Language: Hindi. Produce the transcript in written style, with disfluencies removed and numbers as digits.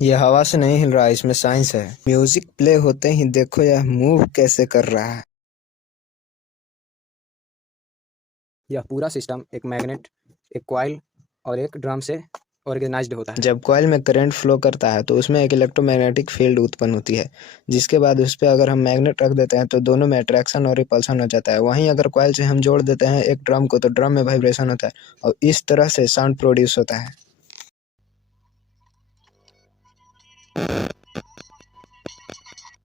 ये हवा से नहीं हिल रहा, इसमें साइंस है। म्यूजिक प्ले होते ही देखो यह मूव कैसे कर रहा है। यह पूरा सिस्टम एक मैग्नेट, एक कॉइल और एक ड्रम से ऑर्गेनाइज्ड होता है। जब कॉइल में करंट फ्लो करता है तो उसमें एक इलेक्ट्रोमैग्नेटिक फील्ड उत्पन्न होती है, जिसके बाद उस पर अगर हम मैग्नेट रख देते हैं तो दोनों में अट्रैक्शन और रिपल्शन हो जाता है। वहीं अगर कॉइल से हम जोड़ देते हैं एक ड्रम को तो ड्रम में वाइब्रेशन होता है और इस तरह से साउंड प्रोड्यूस होता है।